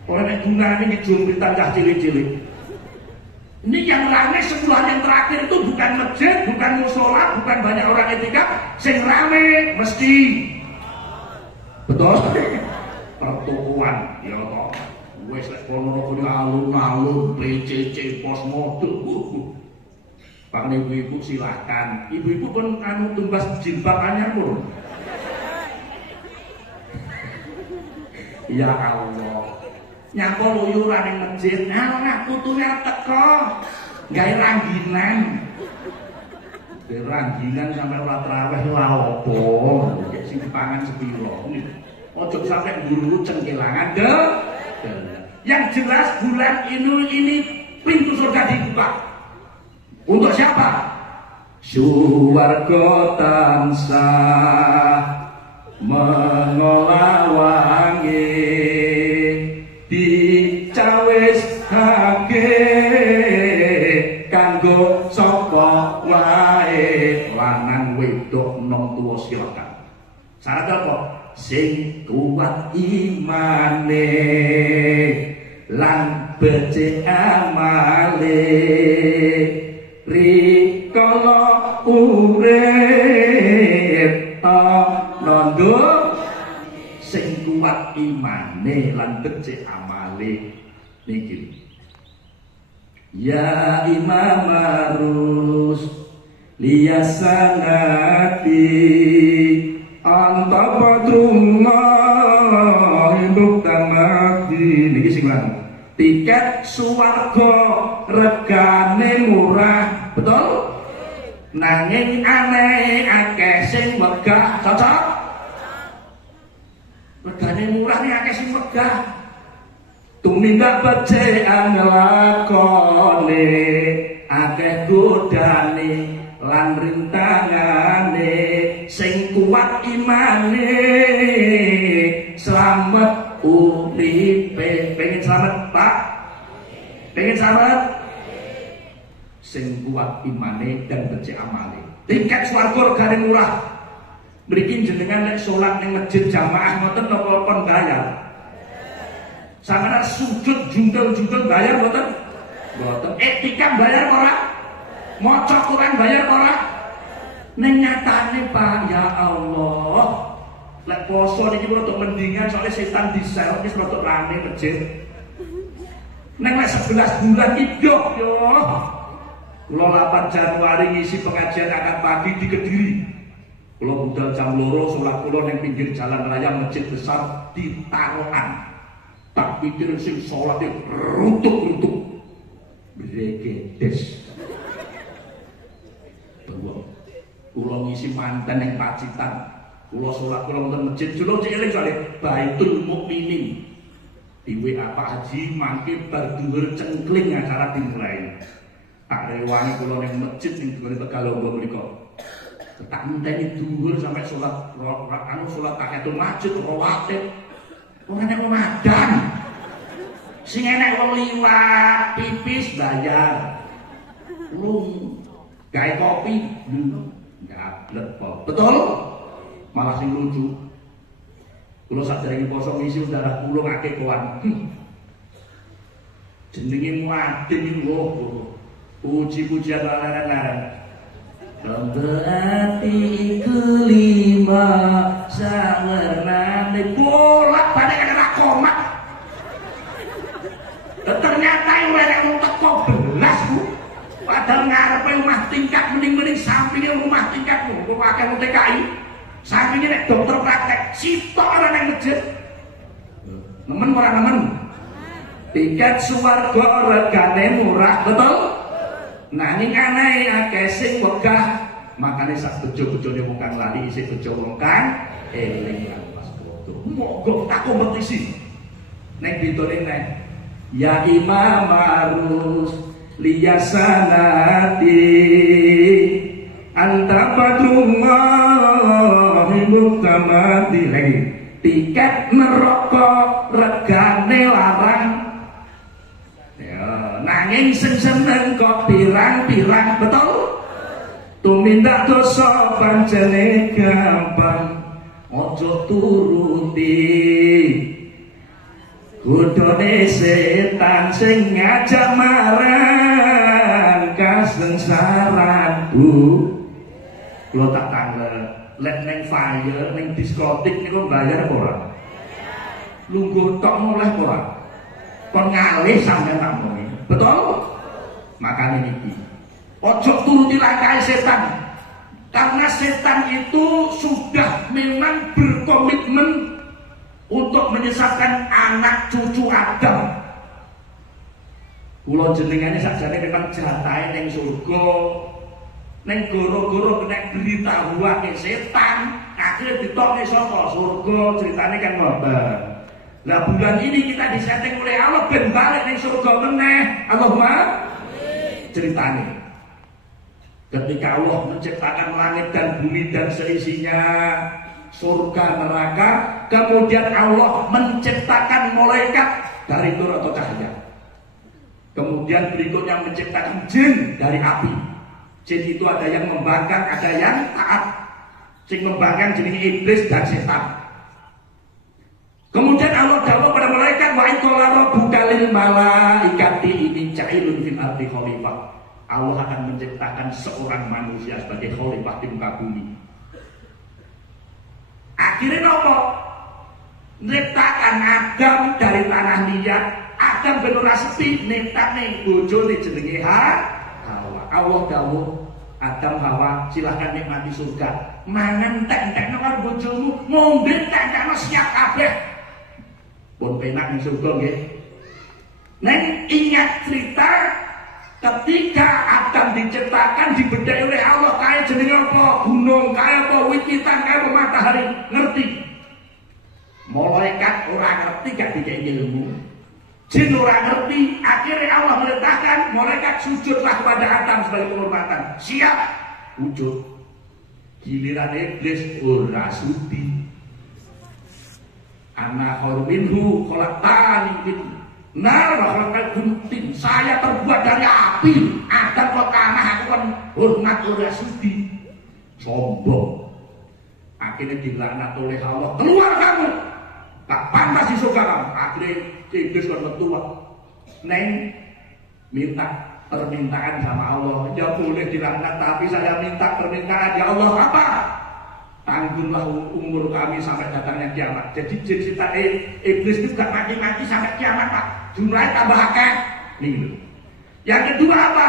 Oleh nek gunane jumritan cah cilik-cilik. Ini yang rame sebulan yang terakhir itu bukan masjid, bukan musola, bukan banyak orang etika, sing rame mesti betul pertukuan ya toh. Wes lek kono kuwi alun-alun PCC pos mode. Pak ibu-ibu silakan. Ibu-ibu pun anu tumbas jilbab anyar pun. Ya Allah. Nyapa luyuran ning masjid, nah putune teko. Gawe rangginan. Gawe rangginan sampe ora traweh lha opo? Nek sing dipangan sepiro. Ojo sampe guru cengkelangan ke. Yang jelas bulan ini pintu surga dibuka. Untuk siapa? Suwarga tansah mengolawangi dicawis hake kanggo sapa wae lanang wedok nom tuwa silakan. Syarat apa? Sing kuat imane lan becik amale rikala urip nondo sing kuat imane lan becik amale niki. Ya Imam Arus liyasanati anta padrullah buktan mati niki sing lan tiket swarga regane murah betul nanging aneh akeh sing wegah cocok regane murah nih akeh sing wegah tumindak becekan lakone akeh godane lan rintangane sing kuat imane selamat uripe. Pengen selamat Pak? Pengen selamat? Sing kuat imane dan becik amale tiket swarga regane murah. Mriki jenengan nek salat ning masjid jamaah ngoten napa pun bayar? Sampeyan sujud jungkel-jungkel bayar mboten? Mboten. Etika bayar ora? Maca Quran bayar ora? Ning nyatane Pak, ya Allah. Lek poso niki rada mendingan soalnya setan disel wis rada rame masjid. Ning lek 11 bulan iki yo. Kula 8 Januari ngisi pengajian akad pagi di Kediri. Kula budal jam 2 salat kula ning pinggir jalan raya masjid besar di Taroan. Tak pikir sing salate runtuk-runtuk. Bregedes. Kula ngisi manten ning Pacitan. Kula salat kula wonten masjid jero cilik soalé Baitul Mukminin. Di WA Pak Haji mangke bar dhuwur cengkling acara dimulai. Tak rewangi kula ning masjid ning dhuwur Tegalombo mriku. Tak ngenteni dhuwur sampai salat anu salat tahiyatul masjid rawatib. Ora nek Ramadan. Sing enek wong liwat pipis bayar. Lung gawe kopi gablek kok. Betul? Malah sing lucu. Kula sadurunge poso ngisi darah kula ngake kowan. Jenenge muadin lho. Puji-pujian larang-larang. Berarti kelima sawernane bolak-balik kena komat. Ternyata yang mereka mau teko belas Bu. Padahal ngarepe rumah tingkat mending-mending sampingnya rumah tingkat Bu. Pakai TKI. Sampingnya nek dokter praktek sitok orang yang masjid. Nemen ora nemen. Tiket swarga regane murah, betul? Nanging aneh akeh sing wegah. Makane sak bejo-bejone wong kang lali isih bejo wong kang eling pas foto. Mogok tak kompetisi. Nek ditone nek ya Imam Arus liyasanati anta padrullahi muktamati lagi tiket neraka regane larang ya nanging sing seneng kok pirang-pirang betul tumindak dosa pancene gampang ojo turuti kudune setan sing ngajak marang kasengsaran bu. Kalau tak tanggal, let neng fire, neng diskotik niku bayar ora? Lungguh tok mulai ora? Kon ngalih sampeyan tak muni. Betul? Makane niki. Ojo turuti langkah setan. Karena setan itu sudah memang berkomitmen untuk menyesatkan anak cucu Adam. Kula jenengane sakjane memang jatahe ning surga. Neng goro-goro kena beritahuake setan akhirnya ditokne saka surga ceritane kan ngoten. Lah bulan ini kita disetting oleh Allah ben balik ning surga meneh. Allahumma ceritane ketika Allah menciptakan langit dan bumi dan seisinya, surga neraka, kemudian Allah menciptakan malaikat dari nur atau cahaya, kemudian berikutnya menciptakan jin dari api. Jin itu ada yang membangkang, ada yang taat. Sing membangkang jenenge iblis dan setan. Kemudian Allah dawuh pada malaikat wa qala rabbuka lil malaikati inni ja'ilun fil ardi khalifah. Allah akan menciptakan seorang manusia sebagai khalifah di muka bumi. Akhirnya apa? Nyiptakan Adam dari tanah liat. Adam ben ora sepi, nyiptakne bojone jenenge Hawa. Allah dawuh Adam Hawa silahkan nikmati surga. Mangan entek-entekno karo bojomu, ngombe entek-entekno siap kabeh. Pun penak ning surga nggih. Neng ingat cerita ketika Adam diciptakan dibedhaki oleh Allah kaya jenenge apa? Gunung, kaya apa wit-witan, kaya apa matahari. Ngerti? Malaikat ora ngerti gak dikek ilmu. Jin ora ngerti, akhirnya Allah merintahkan malaikat sujudlah kepada Adam sebagai penghormatan. Siap, sujud. Giliran iblis ora sudi. Ana khairu khalaqtani min nar wa khalaqtakum. Saya terbuat dari api. Adam kok tanah aku kan hormat ora sudi. Sombong. Akhirnya dilaknat oleh Allah. Keluar kamu. Tak pantas di surga kamu. Akhirnya iblis kan metua. Neng minta permintaan sama Allah. Ya boleh dilaknat tapi saya minta permintaan ya Allah apa? Tanggunglah umur kami sampai datangnya kiamat. Jadi jin setan iblis itu gak mati-mati sampai kiamat Pak. Jumlahnya tambah akeh. Nih. Yang kedua apa?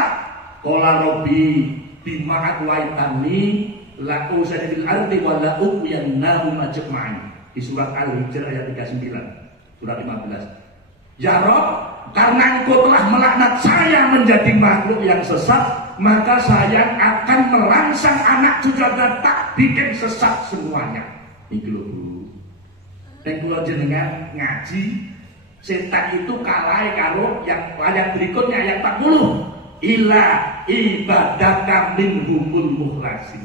Qala rabbi bima atwaitani la usadil ardi wa la uqyannahum ajma'in. Di surat Al-Hijr ayat 39, surat 15. Ya Rob, karena engkau telah melaknat saya menjadi makhluk yang sesat, maka saya akan merangsang anak cucu dan tak bikin sesat semuanya. Ini dulu. Dan kalau jenengan ngaji, setan itu kalah karo yang ayat berikutnya ayat 40. Ila ibadaka minhumul mukhlasin.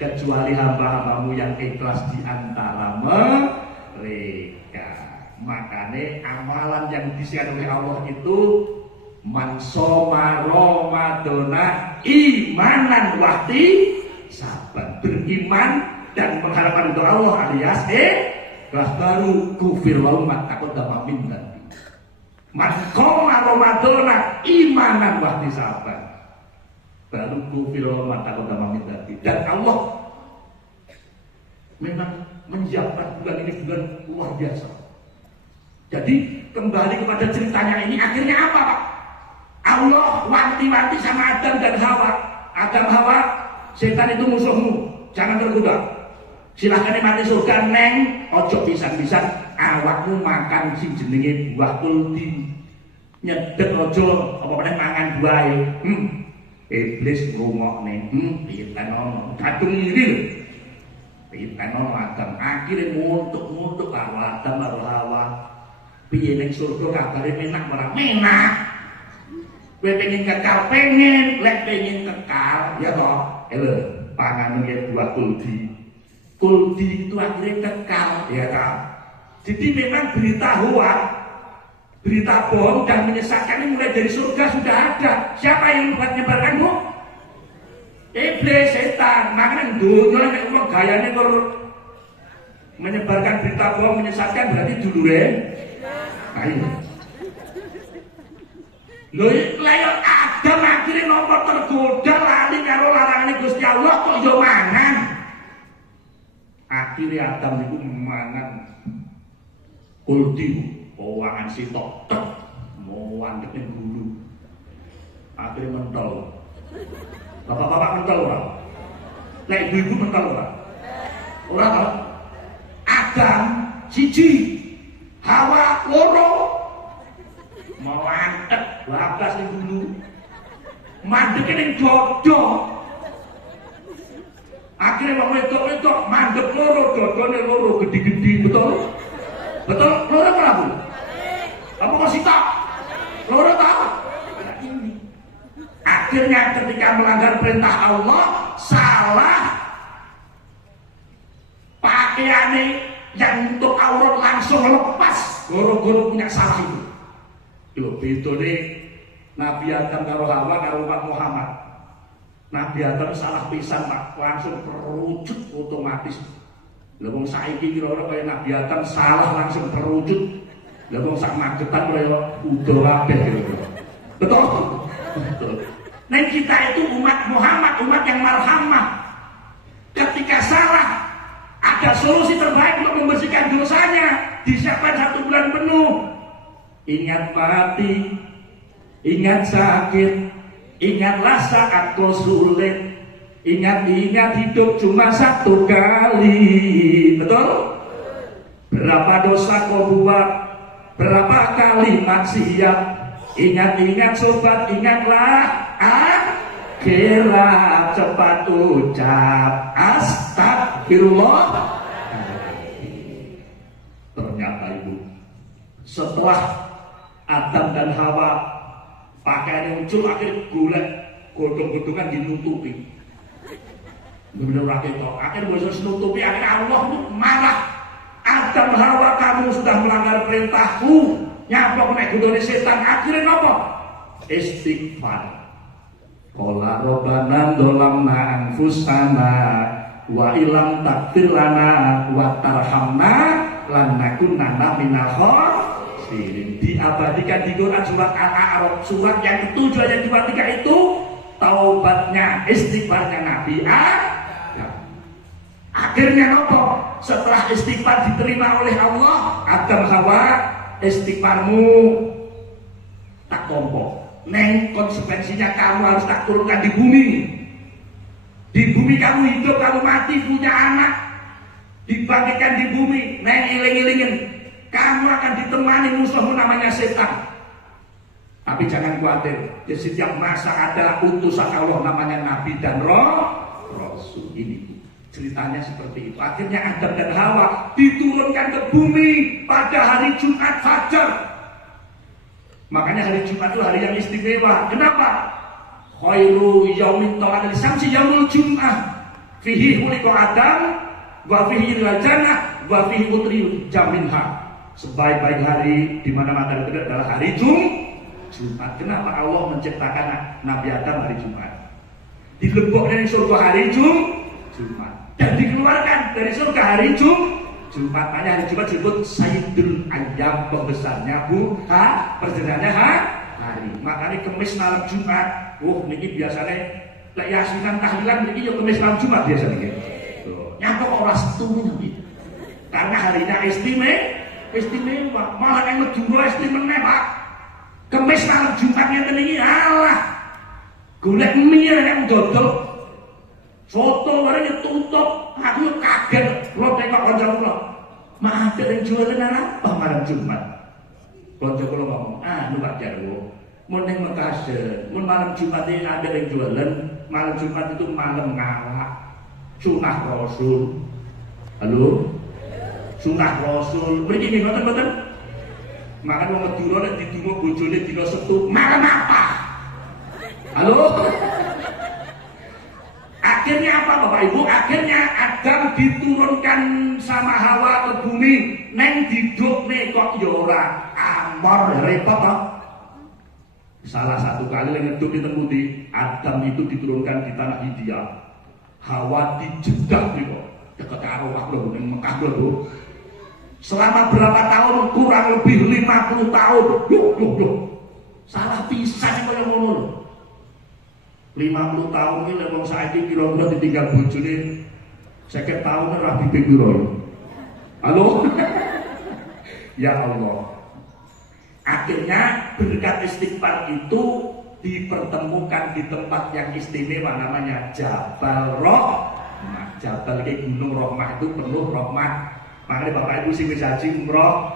Kecuali hamba-hambamu yang ikhlas di antara mereka. Makanya amalan yang disiarkan oleh Allah itu man soma ramadana imanan wahti saban, beriman dan mengharapkan untuk Allah alias baru kufir lahu ma taqaddama min dzambi. Man qoma ramadana imanan wahti saban, baru kufir lahu ma taqaddama min dzambi. Dan Allah memang menyiapkan bulan ini bulan luar biasa. Jadi kembali kepada ceritanya ini akhirnya apa Pak? Allah wanti-wanti sama Adam dan Hawa. Adam Hawa, setan itu musuhmu, jangan tergoda. Silahkan nikmati surga neng, ojo pisan-pisan awakmu makan sing jenenge buah kuldi. Nyedek ojo apa meneh mangan buahe. Iblis ngrungokne, piye ono kadung iri. Piye ono Adam akhire muntuk-muntuk karo Adam karo Hawa. Piye ning surga kabare menak ora menak. Kowe pengen kekal pengen, lek pengen kekal ya toh panganan buah kuldi. Kuldi itu akhirnya kekal, ya kan? Jadi memang berita hoak, berita bohong dan menyesatkan ini mulai dari surga sudah ada. Siapa yang buat nyebarkan, Bu? Iblis, setan. Makanya dunia nek wong gayane karo menyebarkan berita bohong menyesatkan berarti dulure. Ayo. Lho layo Adam akhirnya nopo tergoda lali karo larangane Gusti Allah kok yo mangan. Akhirnya Adam itu mangan kuldi, pewangan sitok, mau wandek yang bulu. Akhirnya mentol. Bapak-bapak mentol orang. Nah ibu-ibu mentol orang. Orang apa? Adam, siji, Hawa, loro. Mau wandek, bablas yang bulu. Mandek yang dodo. Akhirnya mau wedok-wedok mandek loro, dodone loro, gede-gede, betul? Betul? Loro apa Bu? Apa kok sitok? Loro tahu? Nah ini. Akhirnya ketika melanggar perintah Allah, salah pakaiannya yang untuk aurat langsung lepas. Goro-goro punya salah itu. Loh, itu nih Nabi Adam karo Hawa karo Pak Muhammad. Nabi Adam salah pisan Pak, langsung terucut otomatis. Lah wong saiki kira-kira kaya Nabi Adam salah langsung terucut. Lah wong sak magetan kaya udah kabeh gitu. Betul? Betul. Nah kita itu umat Muhammad, umat yang marhamah. Ketika salah, ada solusi terbaik untuk membersihkan dosanya. Disiapkan 1 bulan penuh. Ingat mati, ingat sakit, ingatlah saat kau sulit. Ingat-ingat hidup cuma 1 kali. Betul? Berapa dosa kau buat, berapa kali maksiat. Ingat-ingat sobat, ingatlah akhirat. Cepat ucap astagfirullah. Ternyata ibu, setelah Adam dan Hawa pakaian yang muncul akhirnya golek godong-godongan dinutupi. Bener rakyat kok. Akhirnya bisa menutupi. Akhirnya Allah itu marah. Adam Hawa, kamu sudah melanggar perintahku. Nyaplok nek godone setan. Akhirnya apa? Istighfar. Qala robbana dzalamna anfusana wa ilam taghfir lana wa tarhamna lanakunanna minal khasirin. Diabadikan di Quran surat Al-A'raf, surat yang ke-7 ayat 23 itu taubatnya, istighfarnya Nabi Adam. Akhirnya nopo? Setelah istighfar diterima oleh Allah, Adam Hawa, istighfarmu tak tompo. Neng konsekuensinya kamu harus tak turunkan di bumi. Di bumi kamu hidup, kamu mati, punya anak, dibangkitkan di bumi. Neng iling-ilingin, kamu akan ditemani musuhmu namanya setan. Tapi jangan khawatir, di setiap masa adalah utusan Allah namanya Nabi dan Rasul. Ini ceritanya seperti itu. Akhirnya Adam dan Hawa diturunkan ke bumi pada hari Jumat Fajar. Makanya hari Jumat itu hari yang istimewa. Kenapa? Khairu yaumin tolak dari samsi yaumul Jum'ah. Fihi khuliqa Adam wa fihi ilal jannah wa fihi utri jaminha. Sebaik-baik hari di mana matahari terbit adalah hari Jumat. Kenapa Allah menciptakan Nabi Adam hari Jumat? Dilebok dari surga hari Jumat dan dikeluarkan dari surga hari Jumat. Makanya hari Jumat disebut Sayyidul Ayyam, pembesarnya perjalanannya hari. Makanya kemis malam Jumat. Niki biasanya lek yasinan tahlilan niki yo kemis malam Jumat biasa niki. Nyapa kok ora setu niki. Karena harinya istimewa. Malah yang Madura istimewa, Pak. Kemis malam Jumatnya tadi Allah golek mie yang dodol soto barangnya tutup. Aku kaget lo tengok kanca kula maaf yang jualan apa malam Jumat. Kanca kula ngomong Pak Jarwo mun ning Mekah mun malam Jumat ini ada yang jualan. Malam Jumat itu malam ngalak sunah Rasul. Halo sunah Rasul mriki mboten. Makan wong Madura nek didungo bojone dina Setu malam apa? Halo? Bapak Ibu, akhirnya Adam diturunkan sama Hawa ke bumi. Neng didukne kok ya ora amor repot toh. Salah satu kali yang ngeduk di temudi, Adam itu diturunkan di tanah India. Hawa dijedak gitu, dekat Arwah loh, yang Mekah loh. Selama berapa tahun? Kurang lebih 50 tahun. Yuk. Salah pisan kaya ngono lho. 50 tahun ini lewat saiki kira-kira ditinggal bojone 50 tahun ora piro. Halo? Ya Allah. Akhirnya berkat istighfar itu dipertemukan di tempat yang istimewa namanya Jabal Rahmah. Jabal ke Gunung Rahmah itu penuh rahmat. Makanya Bapak Ibu sing wis haji umroh,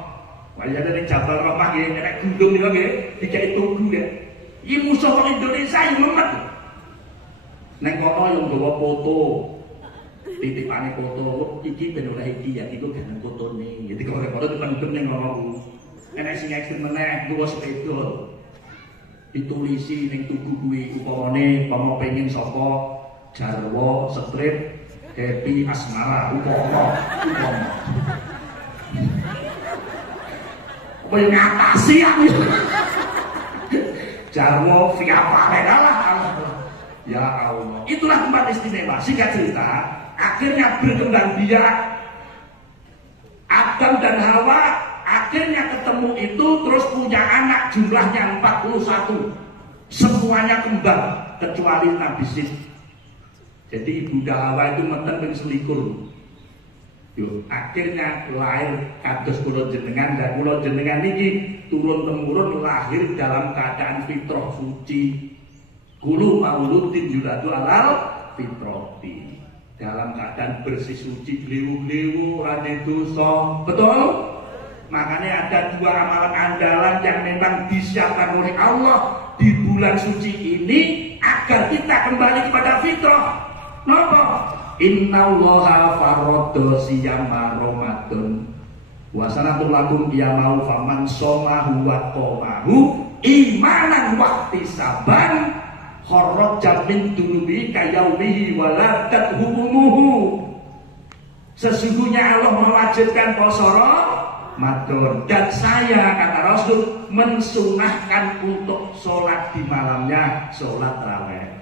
wajah dari Jabal Rahmah nggih, nek gunung niku nggih, dikai tugu nggih. Iki musuh wong Indonesia yo memet. Neng kono yo nggawa foto. Titipane foto, iki ben oleh iki ya, iku gandeng fotone. Jadi kalau foto dipendem ning kono. Enek sing ekstrem meneh nggawa sepeda. Ditulisi ning tugu kuwi upamane pengin saka Jarwo strip Happy Asmara upama. Apa yang ngatasi aku? Jarwo via Pareda lah. Ya Allah. Itulah tempat istimewa. Singkat cerita, akhirnya berkembang biak. Adam dan Hawa akhirnya ketemu itu terus punya anak jumlahnya 41. Semuanya kembar kecuali Nabi Sid. Jadi Bunda Hawa itu meten ping selikur. Yo, akhirnya lahir kados kula jenengan dan kula jenengan niki turun temurun lahir dalam keadaan fitrah suci. Kulu mauludin yuladu alal fitrati. Dalam keadaan bersih suci, glewu-glewu, ora dosa. Betul? Makanya ada dua amalan andalan yang memang disiapkan oleh Allah di bulan suci ini agar kita kembali kepada fitrah. Napa? Innallaha faradha siyama Ramadan wa sanatul lakum qiyamau faman shomahu wa qamahu imanan wa ihtisaban kharaja min dunubi kayaumihi waladat humuhu. Sesungguhnya Allah mewajibkan puasa Ramadan dan saya kata Rasul mensunahkan untuk sholat di malamnya, sholat tarawih.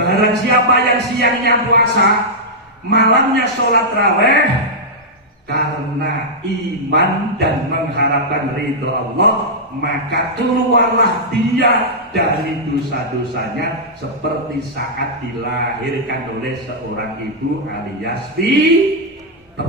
Barang siapa yang siangnya puasa, malamnya sholat tarawih karena iman dan mengharapkan ridho Allah, maka keluarlah dia dari dosa-dosanya seperti saat dilahirkan oleh seorang ibu alias fitrah.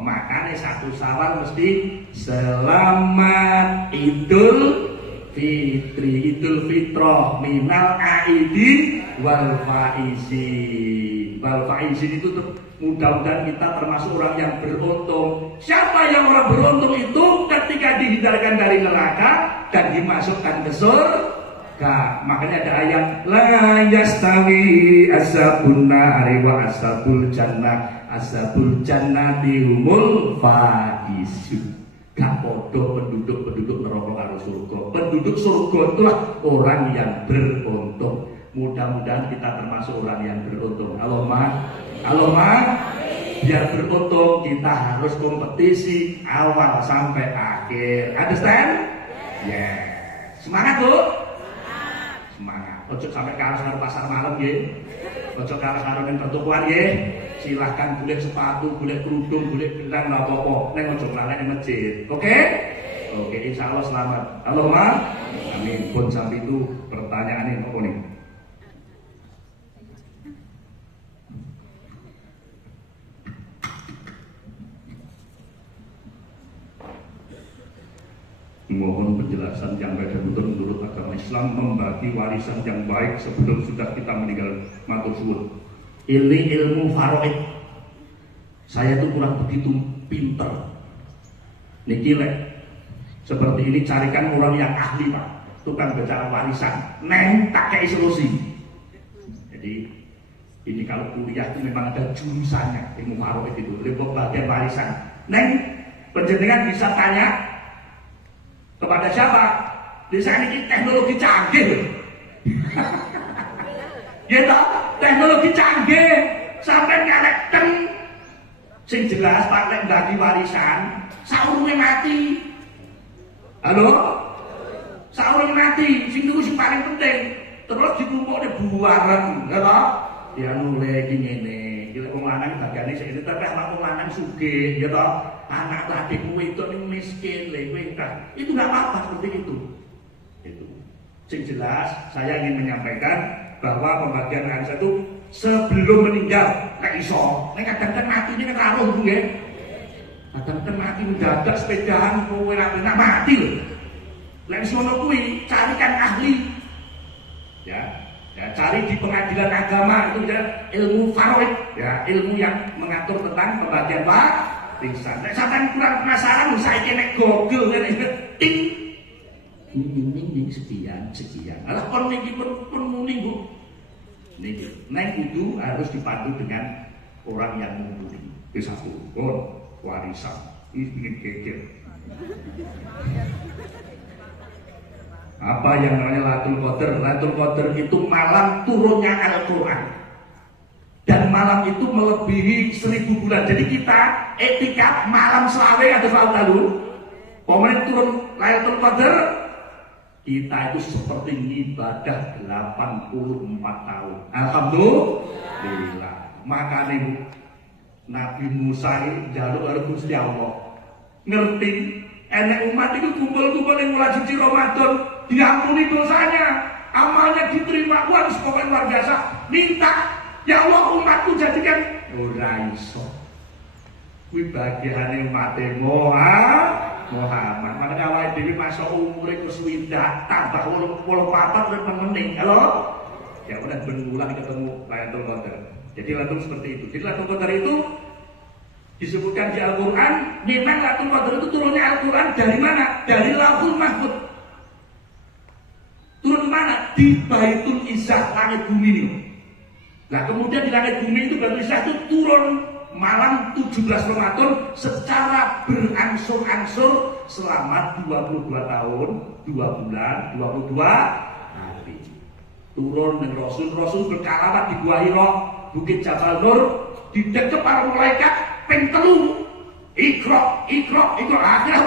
Makanya satu Syawal mesti selamat Idul Fitri, Idul Fitrah minal aidin wal faizin. Wal faizin itu mudah-mudahan kita termasuk orang yang beruntung. Siapa yang orang beruntung itu ketika dihindarkan dari neraka dan dimasukkan ke surga. Makanya ada ayat la yastawi ashabun nari wa ashabul jannah. Ashabul jannati humul faizun. Gak podo penduduk neraka karo surga. Penduduk surga itulah orang yang beruntung. Mudah-mudahan kita termasuk orang yang beruntung. Allahumma biar beruntung kita harus kompetisi awal sampai akhir. Understand? Yeah. Semangat tuh. Semangat. Ojo sampai kalah karo pasar malam nggih. Ojo kalah karo ning pertukuan nggih. Silahkan boleh sepatu, boleh kerudung, boleh gelang, nggak apa-apa. Neng ojo lalai di masjid. Oke? Oke, insya Allah selamat. Allahumma amin. Pun sampai itu pertanyaan ini apa nih? Mohon penjelasan yang baik dan betul menurut agama Islam membagi warisan yang baik sebelum sudah kita meninggal. Matur suwun. Ini ilmu faraid. Saya itu kurang begitu pinter. Niki lek seperti ini carikan orang yang ahli Pak, tukang bicara warisan. Neng tak kayak solusi. Jadi ini kalau kuliah itu memang ada jurusannya ilmu faraid itu, ilmu bagian warisan. Neng penjenengan bisa tanya kepada siapa? Di sana ini teknologi canggih. Ya toh, teknologi canggih sampai ngalekten sing jelas Pak lek bagi warisan saurunge mati. Halo? Saurunge mati, sing niku sing paling penting. Terus dikumpulne buaran, ya toh? Ya mulai iki ngene. Iki lek wong lanang bagane sik tapi anak wong lanang sugih, ya toh? Anak adikmu itu miskin, lek kowe itu enggak apa-apa seperti itu. Itu. Sing jelas saya ingin menyampaikan bahwa pembagian warisan itu sebelum meninggal nek iso. Nek kadang-kadang mati ini kan karo nggih. Kadang-kadang mati mendadak sepedaan kowe ora penak mati lho. Lek wis ngono kuwi carikan ahli. Ya, cari di pengadilan agama itu ya ilmu faraid, ya ilmu yang mengatur tentang pembagian warisan. Nek sampean kurang penasaran saiki nek Google kan ting ini sekian. Alah kon niki pun muni Bu. Niki nek kudu harus dipandu dengan orang yang mumpuni. Wis satu, warisan. Ini bikin geger. Apa yang namanya Lailatul Qadar? Lailatul Qadar itu malam turunnya Al-Quran. Dan malam itu melebihi 1000 bulan. Jadi kita etika malam selawe atau selalu pemerintah turun Lailatul Qadar, kita itu seperti ibadah 84 tahun. Alhamdulillah. Makanya Nabi Musa jaluk karo Gusti Allah. Ngerti enek umat itu kumpul-kumpul yang mulai suci Ramadan diampuni dosanya, amalnya diterima. Wah, pokoknya luar biasa. Minta, ya Allah umatku jadikan ora iso. Kuwi bagiane umate Muhammad. Makanya awake dhewe masa umure ku swidak tambah 84 urip meneng. Halo? Ya udah berulang ketemu Lailatul Qadar. Jadi Lailatul seperti itu. Jadi Lailatul Qadar itu disebutkan di Al-Quran. Memang Lailatul Qadar itu turunnya Al-Quran dari mana? Dari Lauhul Mahfuz. Turun di mana? Di Baitul Izzah, langit bumi ini. Nah kemudian di langit bumi itu Baitul Izzah itu turun malam 17 Ramadan secara berangsur-angsur selama 22 tahun, 2 bulan, 22 hari. Turun dengan Rasul berkalamat di Gua Hira, Bukit Jabal Nur, didekep para malaikat ping 3. Ikra akhirnya